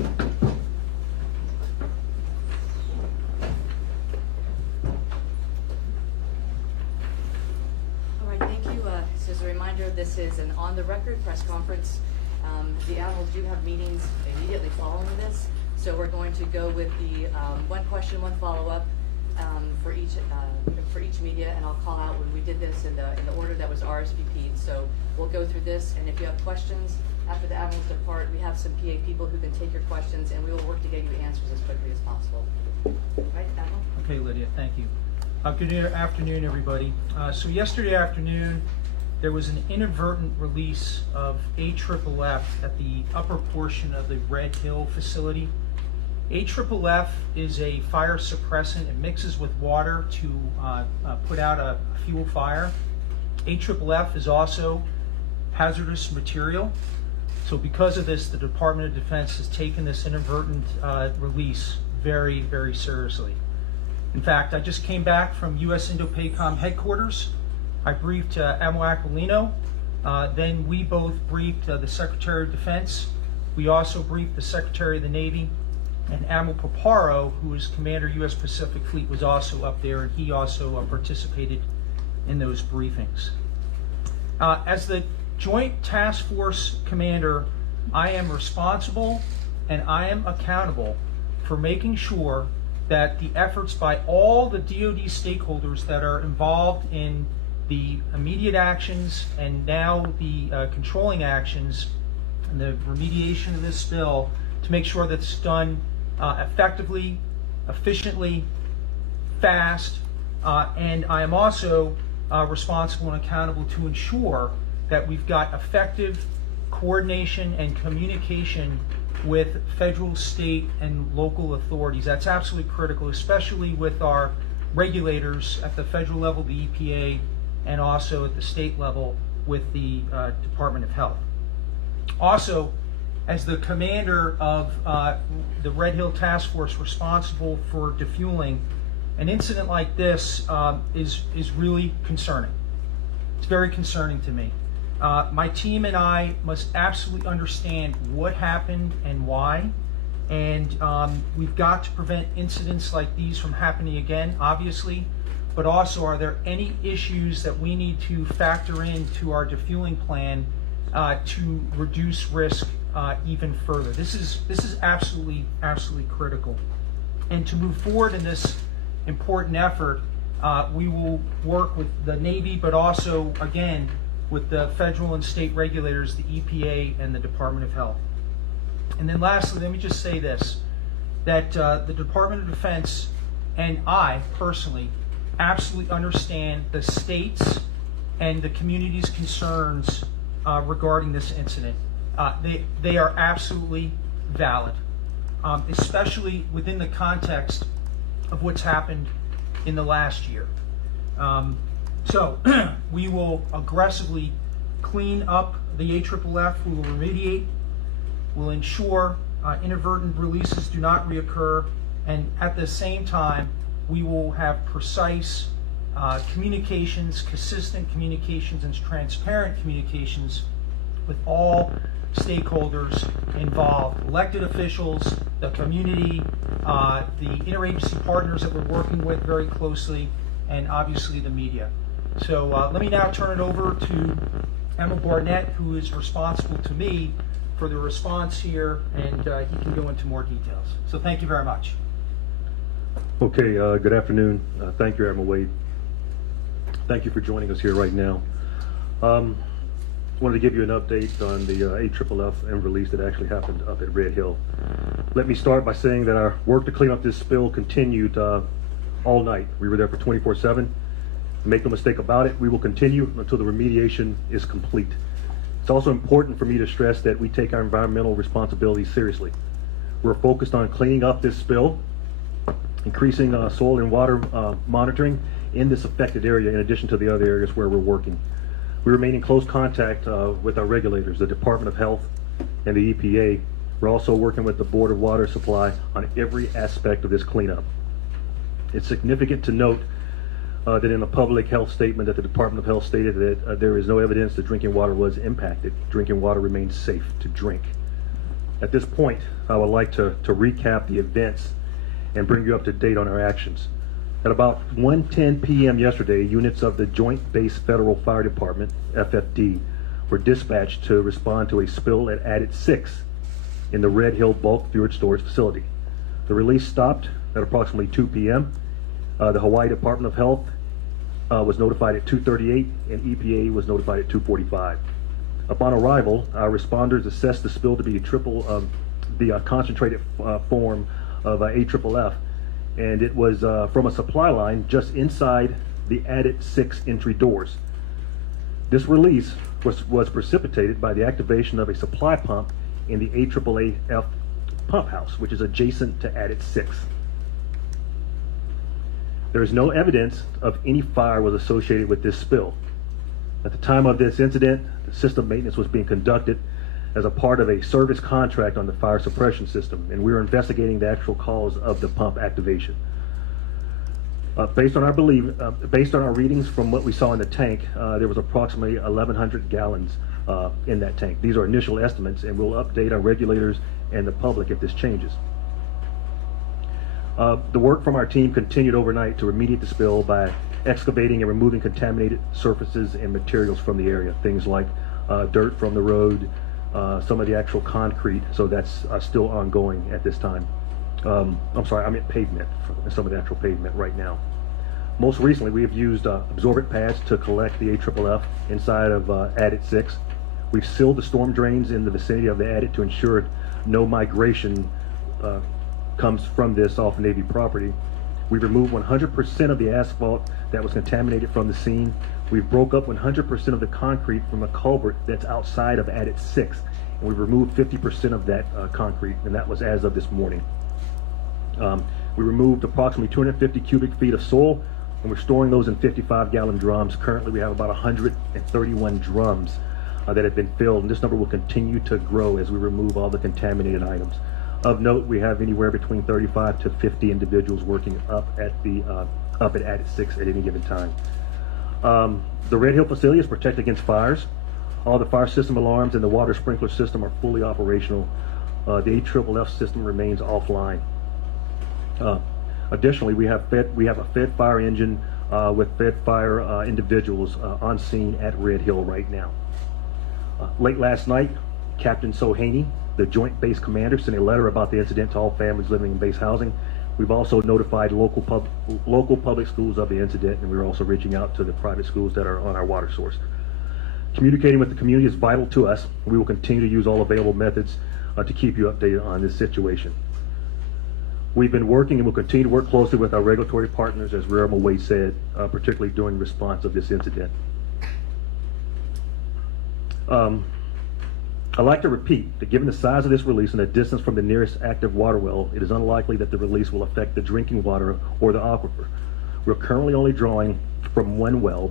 All right, thank you. So as a reminder, this is an on-the-record press conference. The animals do have meetings immediately following this, so we're going to go with the one question, one follow-up for each media, and I'll call out when we did this in the order that was RSVP'd. So we'll go through this, and if you have questions after the animals depart, we have some PA people who can take your questions, and we will work to get you answers as quickly as possible. Right, Admiral? Okay, Lydia, thank you. Good afternoon, everybody. So yesterday afternoon, there was an inadvertent release of AFFF at the upper portion of the Red Hill facility. AFFF is a fire suppressant. It mixes with water to put out a fuel fire. AFFF is also hazardous material. So because of this, the Department of Defense has taken this inadvertent release very, very seriously. In fact, I just came back from U.S. Indo-PACOM headquarters. I briefed Admiral Aquilino. Then we both briefed the Secretary of Defense. We also briefed the Secretary of the Navy. And Admiral Paparo, who is Commander U.S. Pacific Fleet, was also up there, and he also participated in those briefings. As the Joint Task Force Commander, I am responsible and I am accountable for making sure that the efforts by all the DoD stakeholders that are involved in the immediate actions and now the controlling actions and the remediation of this spill to make sure that it's done effectively, efficiently, fast, and I am also responsible and accountable to ensure that we've got effective coordination and communication with federal, state, and local authorities. That's absolutely critical, especially with our regulators at the federal level, the EPA, and also at the state level with the Department of Health. Also, as the commander of the Red Hill Task Force responsible for defueling, an incident like this is really concerning. It's very concerning to me. My team and I must absolutely understand what happened and why, and we've got to prevent incidents like these from happening again, obviously, but also, are there any issues that we need to factor into our defueling plan to reduce risk even further? This is absolutely critical. And to move forward in this important effort, we will work with the Navy, but also, again, with the federal and state regulators, the EPA and the Department of Health. And then lastly, let me just say this, that the Department of Defense and I personally absolutely understand the state's and the community's concerns regarding this incident. They are absolutely valid, especially within the context of what's happened in the last year. So we will aggressively clean up the AFFF, we will remediate, we'll ensure inadvertent releases do not reoccur, and at the same time, we will have precise communications, consistent communications, and transparent communications with all stakeholders involved, elected officials, the community, the interagency partners that we're working with very closely, and obviously the media. So let me now turn it over to Admiral Barnett, who is responsible to me for the response here, and he can go into more details. So thank you very much. Okay, good afternoon. Thank you, Admiral Wade. Thank you for joining us here right now. Wanted to give you an update on the AFFF and release that actually happened up at Red Hill. Let me start by saying that our work to clean up this spill continued all night. We were there for 24/7. Make no mistake about it, we will continue until the remediation is complete. It's also important for me to stress that we take our environmental responsibilities seriously. We're focused on cleaning up this spill, increasing soil and water monitoring in this affected area in addition to the other areas where we're working. We remain in close contact with our regulators, the Department of Health and the EPA. We're also working with the Board of Water Supply on every aspect of this cleanup. It's significant to note that in a public health statement that the Department of Health stated that there is no evidence that drinking water was impacted. Drinking water remains safe to drink. At this point, I would like to recap the events and bring you up to date on our actions. At about 1:10 p.m. yesterday, units of the Joint Base Federal Fire Department, FFD, were dispatched to respond to a spill at Adit 6 in the Red Hill Bulk Fuel Storage Facility. The release stopped at approximately 2 p.m. The Hawaii Department of Health was notified at 2:38 and EPA was notified at 2:45. Upon arrival, our responders assessed the spill to be a concentrated form of AFFF, and it was from a supply line just inside the Adit 6 entry doors. This release was precipitated by the activation of a supply pump in the AFFF pump house, which is adjacent to Adit 6. There is no evidence of any fire was associated with this spill. At the time of this incident, the system maintenance was being conducted as a part of a service contract on the fire suppression system, and we were investigating the actual cause of the pump activation. Based on our readings from what we saw in the tank, there was approximately 1,100 gallons in that tank. These are initial estimates, and we'll update our regulators and the public if this changes. The work from our team continued overnight to remediate the spill by excavating and removing contaminated surfaces and materials from the area, things like dirt from the road, some of the actual concrete, so that's still ongoing at this time. I'm sorry, I meant pavement, some of the actual pavement right now. Most recently, we have used absorbent pads to collect the AFFF inside of Adit 6. We've sealed the storm drains in the vicinity of the Adit to ensure no migration comes from this off Navy property. We've removed 100% of the asphalt that was contaminated from the scene. We've broke up 100% of the concrete from a culvert that's outside of Adit 6, and we've removed 50% of that concrete, and that was as of this morning. We removed approximately 250 cubic feet of soil, and we're storing those in 55-gallon drums. Currently, we have about 131 drums that have been filled, and this number will continue to grow as we remove all the contaminated items. Of note, we have anywhere between 35 to 50 individuals working up at Adit 6 at any given time. The Red Hill facility is protected against fires. All the fire system alarms and the water sprinkler system are fully operational. The AFFF system remains offline. Additionally, we have a fed fire engine with fed fire individuals on scene at Red Hill right now. Late last night, Captain Sohaney, the Joint Base Commander, sent a letter about the incident to all families living in base housing. We've also notified local public schools of the incident, and we're also reaching out to the private schools that are on our water source. Communicating with the community is vital to us. We will continue to use all available methods to keep you updated on this situation. We've been working and will continue to work closely with our regulatory partners, as Rear Admiral Wade said, particularly during response of this incident. I'd like to repeat that given the size of this release and the distance from the nearest active water well, it is unlikely that the release will affect the drinking water or the aquifer. We're currently only drawing from one well,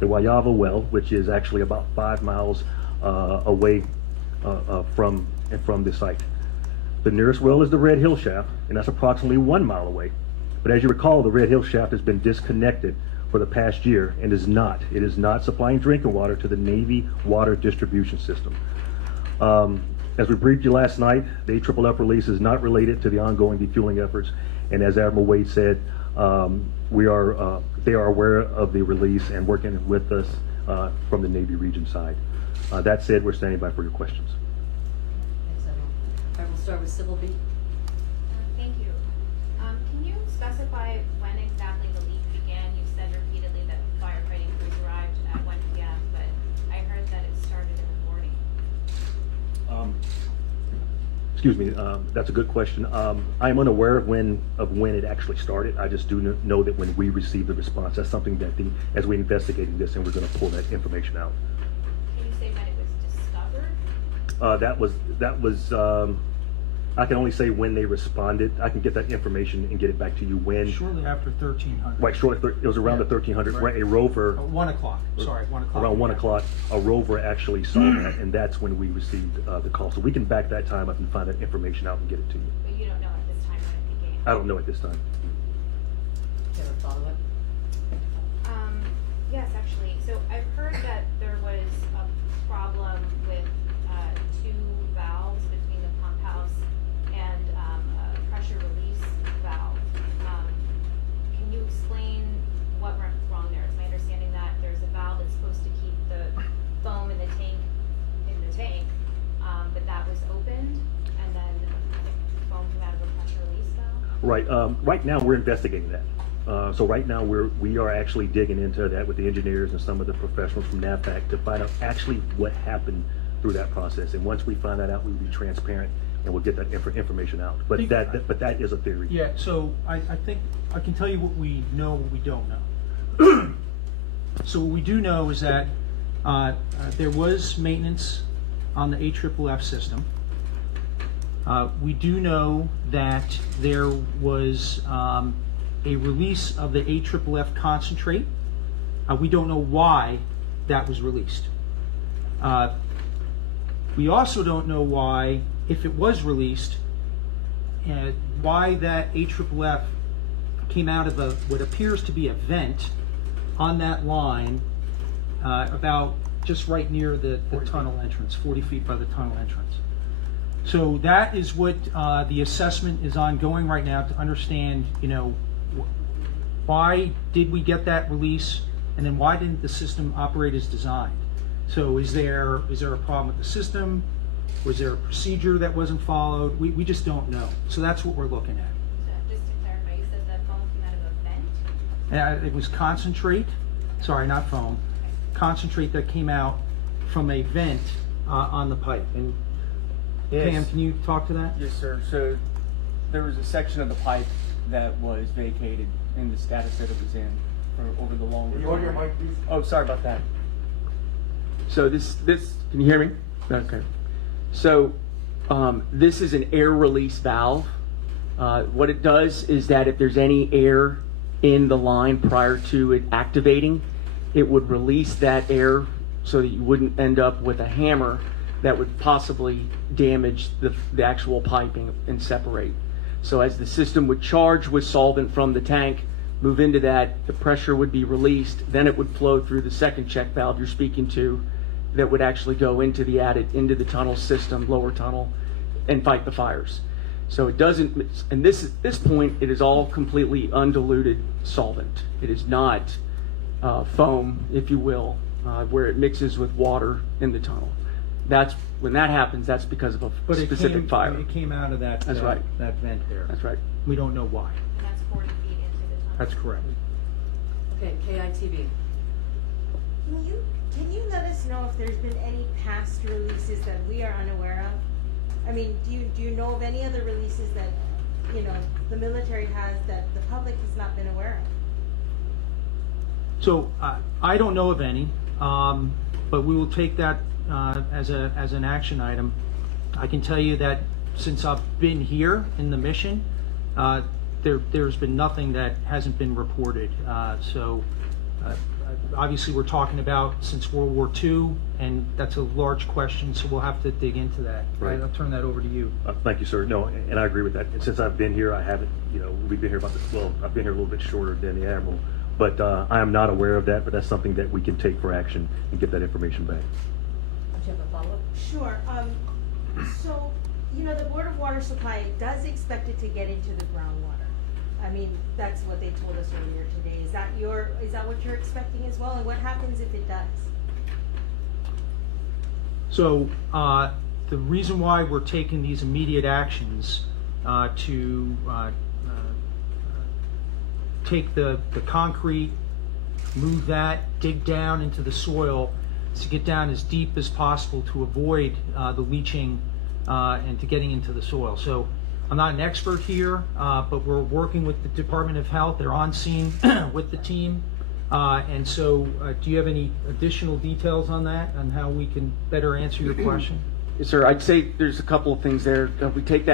the Wayava well, which is actually about 5 miles away from the site. The nearest well is the Red Hill shaft, and that's approximately 1 mile away. But as you recall, the Red Hill shaft has been disconnected for the past year and is not supplying drinking water to the Navy water distribution system. As we briefed you last night, the AFFF release is not related to the ongoing defueling efforts, and as Admiral Wade said, they are aware of the release and working with us from the Navy region side. That said, we're standing by for your questions. Thanks, Admiral. All right, we'll start with Civil B. Thank you. Can you specify when exactly the leak began? You've said repeatedly that firefighting crews arrived at 1 p.m., but I heard that it started in the morning. Excuse me, that's a good question. I am unaware of when it actually started. I just do know that when we received the response, that's something that as we investigating this, and we're going to pull that information out. Can you say when it was discovered? That was I can only say when they responded. I can get that information and get it back to you when. Shortly after 1300. Right, it was around the 1300. Right, a rover. 1 o'clock. Sorry, 1 o'clock. Around 1 o'clock, a rover actually saw that, and that's when we received the call. So we can back that time up and find that information out and get it to you. But you don't know at this time when it began? I don't know at this time. Do you have a follow-up? Yes, actually. So I've heard that there was a problem with 2 valves between the pump opened and then foam came out of a pressure release valve? Right. Right now, we're investigating that. So right now, we are actually digging into that with the engineers and some of the professionals from NAVFAC to find out actually what happened through that process. And once we find that out, we'll be transparent and we'll get that information out. But that is a theory. Yeah, so I think I can tell you what we know, what we don't know. So what we do know is that there was maintenance on the AFFF system. We do know that there was a release of the AFFF concentrate. We don't know why that was released. We also don't know why, if it was released, why that AFFF came out of what appears to be a vent on that line about just right near the tunnel entrance, 40 feet by the tunnel entrance. So that is what the assessment is ongoing right now to understand, why did we get that release, and then why didn't the system operate as designed? So is there a problem with the system? Was there a procedure that wasn't followed? We just don't know. So that's what we're looking at. So just to clarify, you said the foam came out of a vent? It was concentrate, sorry, not foam, concentrate that came out from a vent on the pipe. And Yes. Pam, can you talk to that? Yes, sir. So there was a section of the pipe that was vacated in the status that it was in for over the longer term. Oh, sorry about that. So this can you hear me? Okay. So this is an air release valve. What it does is that if there's any air in the line prior to it activating, it would release that air so that you wouldn't end up with a hammer that would possibly damage the actual piping and separate. So as the system would charge with solvent from the tank, move into that, the pressure would be released, then it would flow through the second check valve you're speaking to that would actually go into the tunnel system, lower tunnel, and fight the fires. So it doesn't, and this point, it is all completely undiluted solvent. It is not foam, if you will, where it mixes with water in the tunnel. That's when that happens. That's because of a specific fire. It came out of that. That's right. That vent there. That's right. We don't know why. And that's 40 feet into the tunnel? That's correct. Okay, KITV. Can you let us know if there's been any past releases that we are unaware of? I mean, do you know of any other releases that, the military has that the public has not been aware of? So I don't know of any, but we will take that as an action item. I can tell you that since I've been here in the mission, there's been nothing that hasn't been reported. Obviously we're talking about since World War II, and that's a large question, so we'll have to dig into that. Right. I'll turn that over to you. Thank you, sir. No, and I agree with that. And since I've been here, I haven't, we've been here I've been here a little bit shorter than the Admiral, but I am not aware of that, but that's something that we can take for action and get that information back. Do you have a follow-up? Sure. So, the Board of Water Supply does expect it to get into the groundwater. I mean, that's what they told us earlier today. Is that what you're expecting as well? And what happens if it does? So the reason why we're taking these immediate actions to take the concrete, move that, dig down into the soil, is to get down as deep as possible to avoid the leaching and to getting into the soil. So I'm not an expert here, but we're working with the Department of Health. They're on scene with the team. And so do you have any additional details on that, on how we can better answer your question? Yes, sir. I'd say there's a couple of things there. We take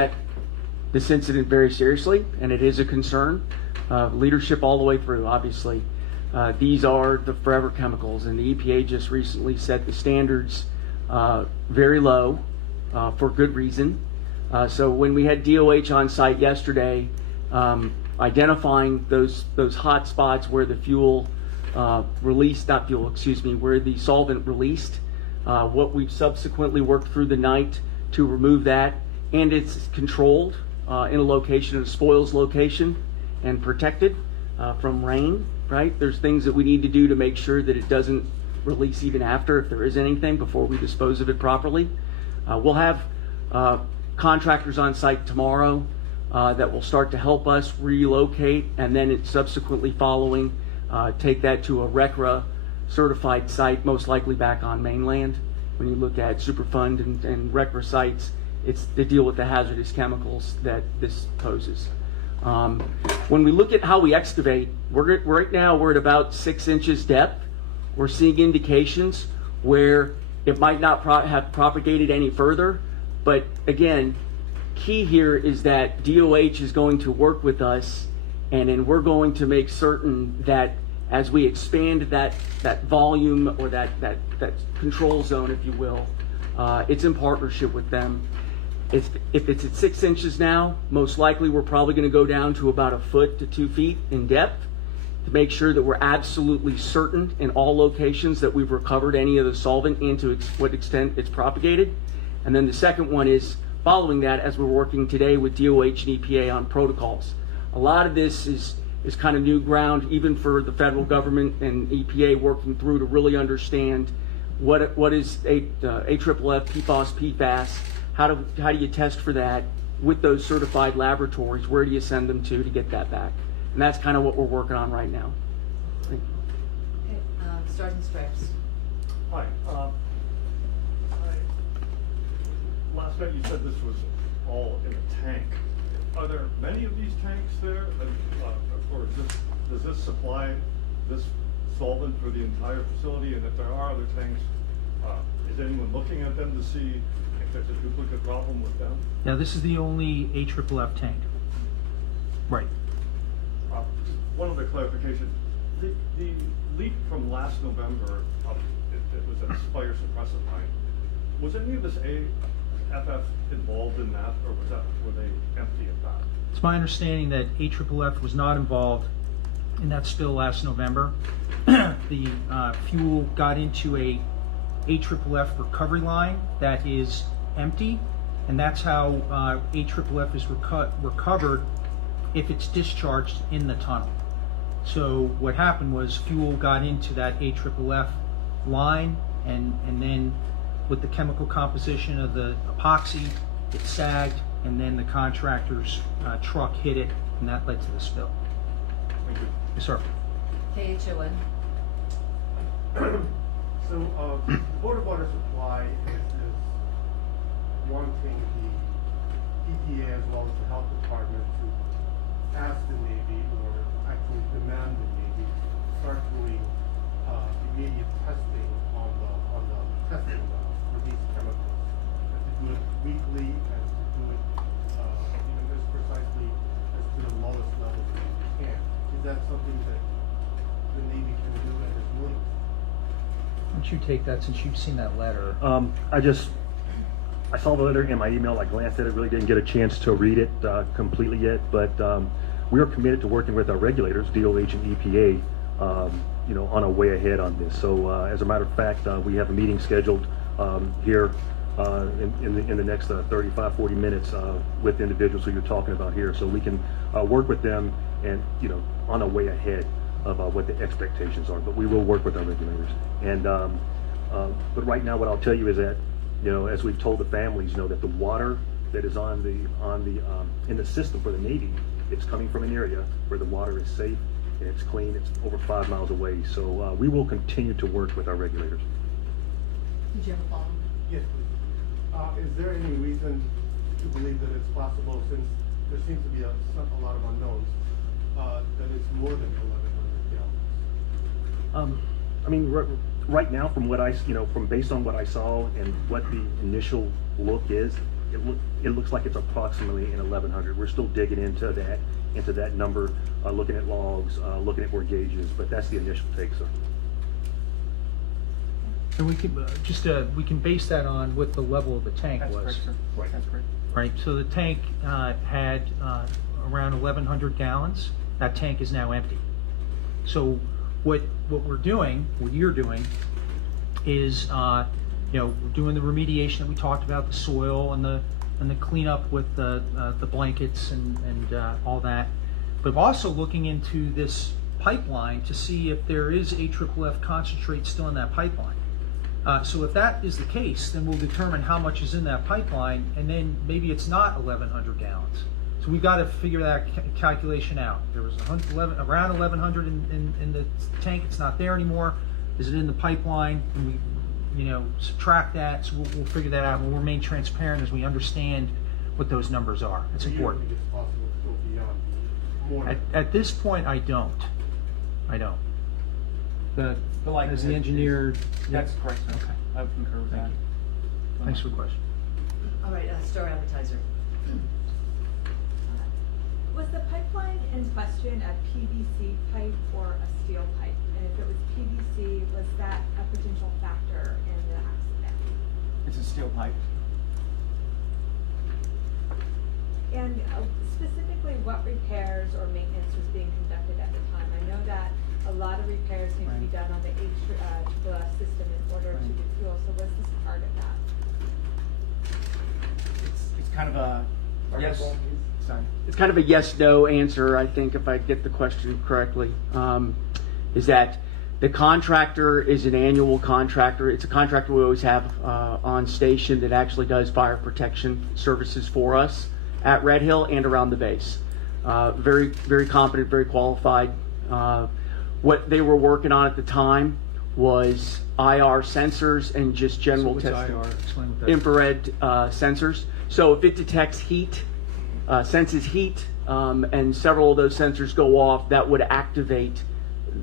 this incident very seriously, and it is a concern. Leadership all the way through, obviously. These are the forever chemicals, and the EPA just recently set the standards very low for good reason. So when we had DOH on site yesterday, identifying those hot spots where the where the solvent released, what we've subsequently worked through the night to remove that, and it's controlled in a spoils location and protected from rain, right? There's things that we need to do to make sure that it doesn't release even after, if there is anything, before we dispose of it properly. We'll have contractors on site tomorrow that will start to help us relocate, and then it's subsequently following, take that to a RECRA certified site, most likely back on mainland. When you look at Superfund and RECRA sites, it's to deal with the hazardous chemicals that this poses. When we look at how we excavate, right now we're at about 6 inches depth. We're seeing indications where it might not have propagated any further, but again, key here is that DOH is going to work with us, and then we're going to make certain that as we expand that volume or that control zone, if you will, it's in partnership with them. If it's at 6 inches now, most likely we're probably going to go down to about 1 foot to 2 feet in depth to make sure that we're absolutely certain in all locations that we've recovered any of the solvent and to what extent it's propagated. And then the second one is following that, as we're working today with DOH and EPA on protocols. A lot of this is kind of new ground, even for the federal government and EPA working through to really understand what is AFFF, PFOS, PFAS. How do you test for that with those certified laboratories? Where do you send them to get that back? And that's kind of what we're working on right now. Thank you. Okay, Sergeant Stripes. Hi. Last night you said this was all in a tank. Are there many of these tanks there? Or does this supply this solvent for the entire facility? And if there are other tanks, is anyone looking at them to see if there's a duplicate problem with them? Now, this is the only AFFF tank. Right. One other clarification. The leak from last November, it was a fire suppressant line. Was any of this AFF involved in that, or were they empty of that? It's my understanding that AFFF was not involved in that spill last November. The fuel got into a AFFF recovery line that is empty, and that's how AFFF is recovered if it's discharged in the tunnel. So what happened was fuel got into that AFFF line, and then with the chemical composition of the epoxy, it sagged, and then the contractor's truck hit it, and that led to the spill. Thank you. Yes, sir. KHON. So, the Board of Water Supply is wanting the EPA as well as the Health Department to ask the Navy, or actually demand the Navy, start doing immediate testing on the testing wells for these chemicals. And to do it weekly and to do it as precisely as to the lowest level that you can. Is that something that the Navy can do and is willing to? Why don't you take that since you've seen that letter? I saw the letter in my email. I glanced at it, really didn't get a chance to read it completely yet, but we are committed to working with our regulators, DOH and EPA, on a way ahead on this. So as a matter of fact, we have a meeting scheduled here in the next 35-40 minutes with individuals who you're talking about here, so we can work with them and on a way ahead of what the expectations are. But we will work with our regulators. And but right now, what I'll tell you is that as we've told the families, that the water that is in the system for the Navy, it's coming from an area where the water is safe and it's clean. It's over 5 miles away. So we will continue to work with our regulators. Did you have a follow-up? Yes, please. Is there any reason to believe that it's possible, since there seems to be a lot of unknowns, that it's more than 1,100 gallons? I mean, right now, from what from based on what I saw and what the initial look is, it looks like it's approximately in 1,100. We're still digging into that number, looking at logs, looking at more gauges, but that's the initial take, sir. And we can we can base that on what the level of the tank That's was. correct, sir. Right. That's correct. Right. So the tank had around 1,100 gallons. That tank is now empty. So what we're doing, what you're doing, is we're doing the remediation that we talked about, the soil and the cleanup with the blankets and all that, but also looking into this pipeline to see if there is AFFF concentrate still in that pipeline. So if that is the case, then we'll determine how much is in that pipeline, and then maybe it's not 1,100 gallons. So we've got to figure that calculation out. There was around 1,100 in the tank. It's not there anymore. Is it in the pipeline? And we, subtract that. So we'll figure that out. We'll remain transparent as we understand what those numbers are. It's Do you important. think it's possible to go beyond the more? At this point, I don't. The likelihood As the engineer, That's correct, sir. Okay. I would concur with that. Thanks for the question. All right, Star Advertiser. Was the pipeline in question a PVC pipe or a steel pipe? And if it was PVC, was that a potential factor in the accident? It's a steel pipe. And specifically, what repairs or maintenance was being conducted at the time? I know that a lot of repairs need to be done on the HFS system in order to Right. refuel. So was this part of that? It's kind of a yes. Sorry. It's kind of a yes/no answer, I think, if I get the question correctly. Is that the contractor is an annual contractor. It's a contractor we always have on station that actually does fire protection services for us at Red Hill and around the base. Very, very competent, very qualified. What they were working on at the time was IR sensors and just general So what's testing. IR? Explain what that is. Infrared sensors. So if it detects heat, senses heat, and several of those sensors go off, that would activate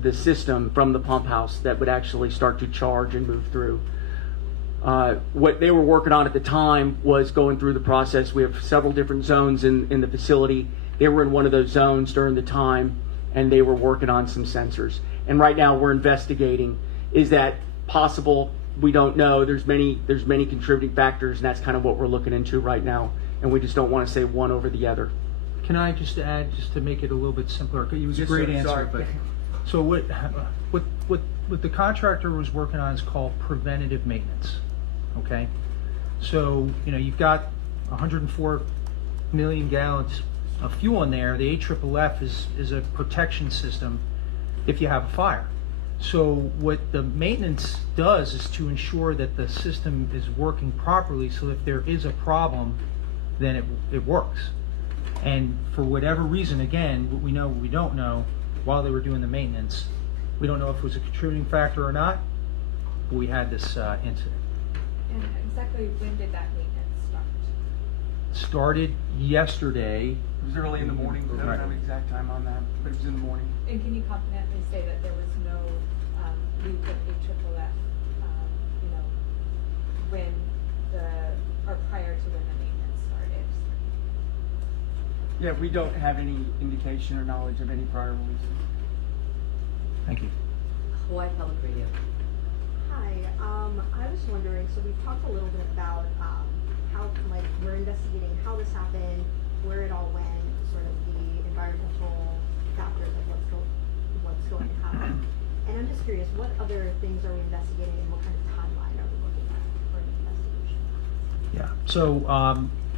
the system from the pump house that would actually start to charge and move through. What they were working on at the time was going through the process. We have several different zones in the facility. They were in one of those zones during the time, and they were working on some sensors. And right now we're investigating. Is that possible? We don't know. There's many contributing factors, and that's kind of what we're looking into right now. And we just don't want to say one over the other. Can I just add, just to make it a little bit simpler? It was a Yes, great sir. answer, Sorry. but so what the contractor was working on is called preventative maintenance. Okay, so you've got 104 million gallons of fuel in there. The AFFF is a protection system if you have a fire. So what the maintenance does is to ensure that the system is working properly, so if there is a problem, then it works. And for whatever reason, again, what we know, what we don't know, while they were doing the maintenance, we don't know if it was a contributing factor or not, but we had this incident. And exactly when did that maintenance start? Started yesterday. It was early in the morning. I don't Right. have an exact time on that, but it was in the morning. And can you confidently say that there was no leak of AFFF, when or prior to when the maintenance started? Yeah, we don't have any indication or knowledge of any prior releases. Thank you. Hawaii Public Radio. Hi, I was wondering, so we've talked a little bit about how, we're investigating how this happened, where it all went, sort of the environmental factors of what's going to happen. And I'm just curious, what other things are we investigating and what kind of timeline are we looking at for an investigation? Yeah. So,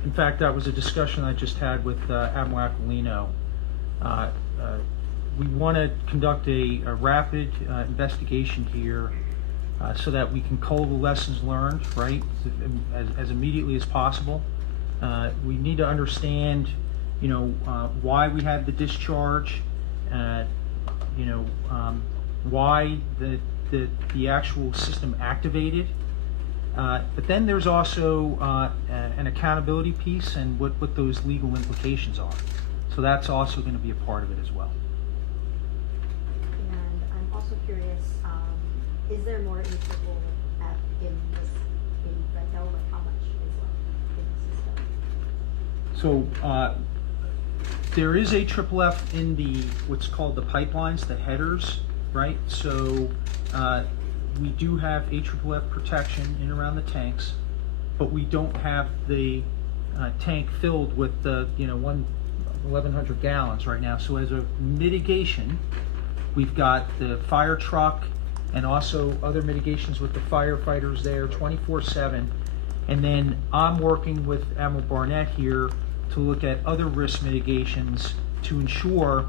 in fact, that was a discussion I just had with Admiral Aquilino. We want to conduct a rapid investigation here so that we can cull the lessons learned, right, as immediately as possible. We need to understand, why we had the discharge, why the actual system activated. But then there's also an accountability piece and what those legal implications are. So that's also going to be a part of it as well. And I'm also curious, is there more AFFF in Red Hill, like how much is left in the system? So there is AFFF in the what's called the pipelines, the headers, right? So we do have AFFF protection in around the tanks, but we don't have the tank filled with the 1,100 gallons right now. So as a mitigation, we've got the fire truck and also other mitigations with the firefighters there 24/7. And then I'm working with Admiral Barnett here to look at other risk mitigations to ensure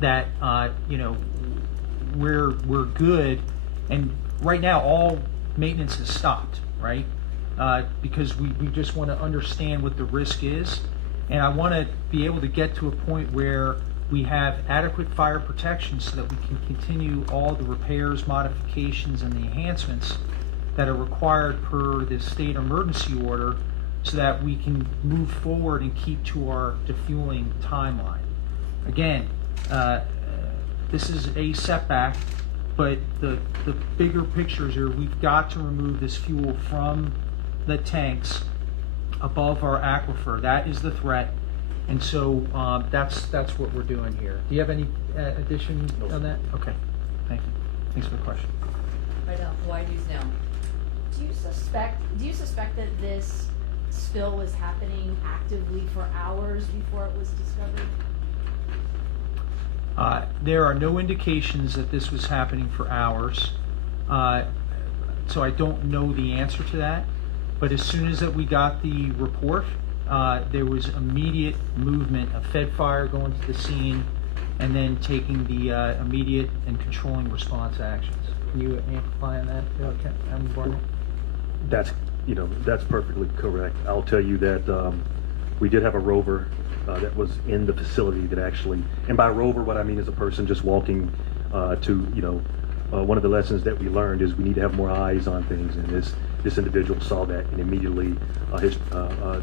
that we're good. And right now all maintenance has stopped, right? Because we just want to understand what the risk is. And I want to be able to get to a point where we have adequate fire protection so that we can continue all the repairs, modifications, and the enhancements that are required per the state emergency order so that we can move forward and keep to our defueling timeline. Again, this is a setback, but the bigger pictures are we've got to remove this fuel from the tanks above our aquifer. That is the threat. And so that's what we're doing here. Do you have any addition on that? Okay, thank you. Thanks for the question. Right now, Hawaii News Now. Do you suspect that this spill was happening actively for hours before it was discovered? There are no indications that this was happening for hours, so I don't know the answer to that. But as soon as that we got the report, there was immediate movement of Fed Fire going to the scene and then taking the immediate and controlling response actions. Can you amplify on that? Okay, I'm Barnett. That's perfectly correct. I'll tell you that we did have a rover that was in the facility that actually, and by rover, what I mean is a person just walking to, one of the lessons that we learned is we need to have more eyes on things, and this individual saw that, and immediately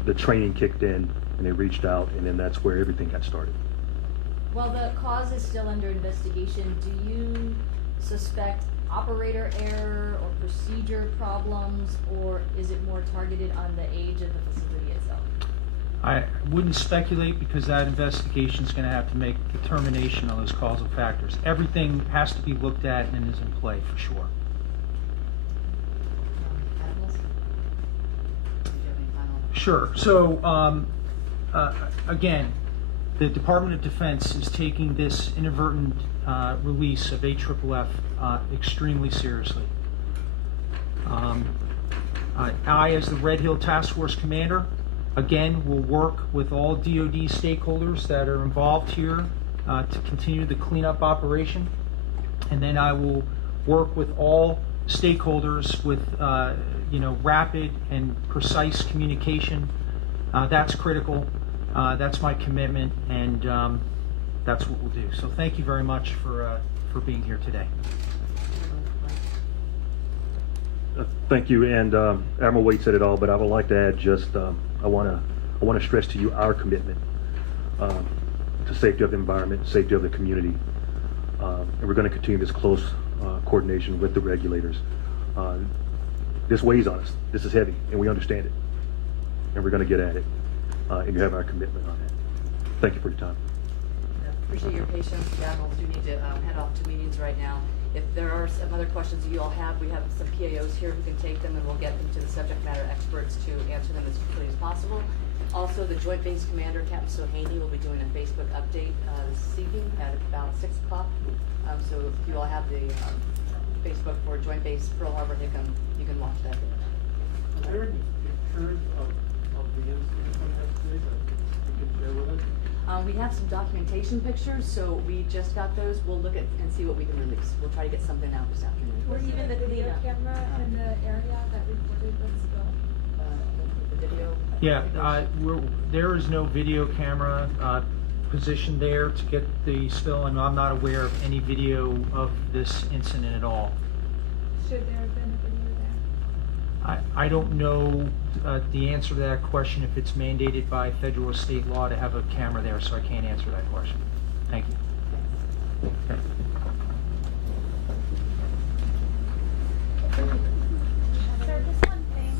the training kicked in, and they reached out, and then that's where everything got started. While the cause is still under investigation, do you suspect operator error or procedure problems, or is it more targeted on the age of the facility itself? I wouldn't speculate because that investigation is going to have to make determination on those causal factors. Everything has to be looked at and is in play for sure. Admirals? Do you have any final? Sure. So, again, the Department of Defense is taking this inadvertent release of AFFF extremely seriously. I, as the Red Hill Task Force Commander, again, will work with all DoD stakeholders that are involved here to continue the cleanup operation. And then I will work with all stakeholders with rapid and precise communication. That's critical. That's my commitment, and that's what we'll do. So thank you very much for being here today. Thank you, and Admiral Waite said it all, but I would like to add just I want to stress to you our commitment to safety of the environment, safety of the community, and we're going to continue this close coordination with the regulators. This weighs on us. This is heavy, and we understand it, and we're going to get at it, and you have our commitment on that. Thank you for your time. Appreciate your patience. The admirals do need to head off to meetings right now. If there are some other questions you all have, we have some PAOs here who can take them, and we'll get them to the subject matter experts to answer them as quickly as possible. Also, the Joint Base Commander, Captain Sohaney, will be doing a Facebook update this evening at about 6 o'clock. So if you all have the Facebook for Joint Base Pearl Harbor Hickam, you can watch that. Are there any pictures of the incident that you can share with us? We have some documentation pictures, so we just got those. We'll look at and see what we can release. We'll try to get something out this afternoon. Or even the video cleanup. camera in the area that reported the spill? The video. Yeah, there is no video camera positioned there to get the spill, and I'm not aware of any video of this incident at all. Should there have been a video there? I don't know the answer to that question, if it's mandated by federal or state law to have a camera there, so I can't answer that question. Thank you. Okay. Sir, just one thing,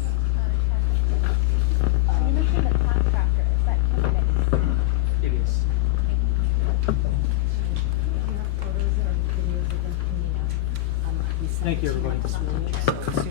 you mentioned the contractor, is that Kim? It is. Thank you, everybody. So as soon